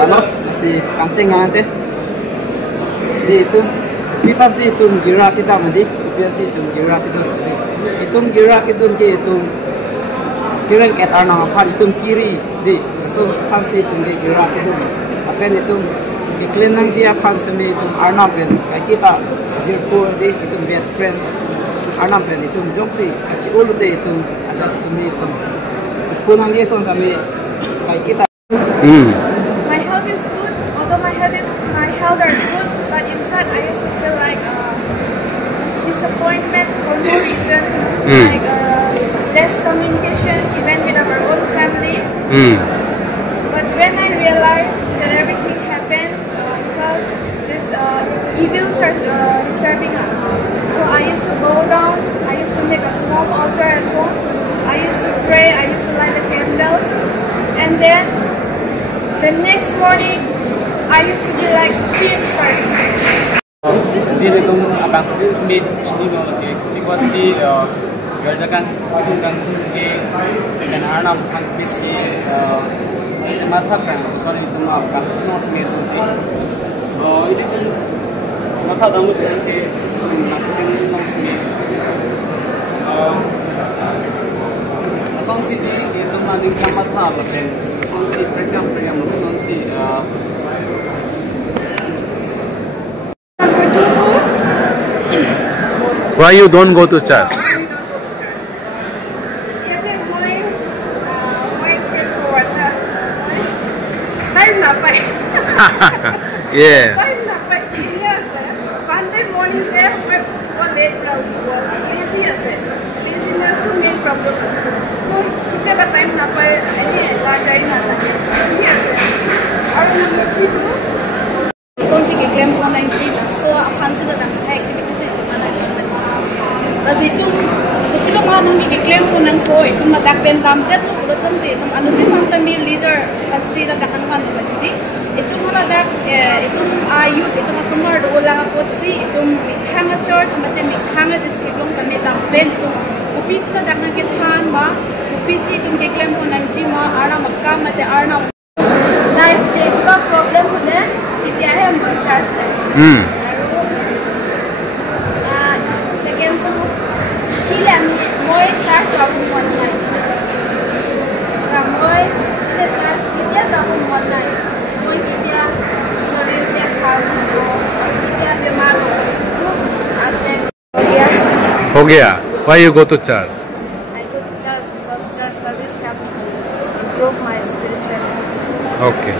ano masih pangsing ante di itu pipas itu gerak kita nanti pipas itu gerak itu gerak itu ke kira kita nang apa itu kiri di so pasti itu gerak itu apa itu iklim nang siapa semi itu arnab kita jirpo di itu best friend arnab itu jongsi aci ulute itu ada semi itu punang yeson kami kayak kita. My health is good, although my health are good, but inside I used to feel like disappointment for no reason, like less communication even with our own family. But when I realized that everything happens because these evils are disturbing us, so I used to go down, I used to make a small altar at home, I used to pray, I used to light a candle, and then the next morning, I used to be like changed person. Dili kung abang this made chino ke because si gerjakan kan ke dan arnam kan bisi semata kan sorry itu mah kan no smith ini kan mata damu ke no smith asal si itu mah di mata apa kan si program si Why you don't go to church? Yeah. Sunday morning there, one late laziness to main problem. Kita time na pa ini lajai na ta. Yes. Aru number 3 tu. Sonsi ke claim ko 90 so apan sila dah activity sa mana. Kasi itu bila mana ni ke claim ko nang ko itu nadakpen tamte tu urutan te tum anu din man mi leader kasi da dakanwan ni. Itu maladak itu ayu itu masumar do lang ko si itu hanga church mate mi hanga district long kami tampen itu upis ka dakna ke than ma PC Tumke claim को नंची माँ आना मक्का मते आना life देखा problem होने इतना है हम चार्ज है सेकेंड तो किले हमें मोए चार्ज आपको मन नहीं का मोए किले चार्ज कितना आपको मन नहीं मोए कितना शरीर ते खाओ कितना बीमार हो आसे हो गया Why you go to church? Service can improve my spirituality. Okay.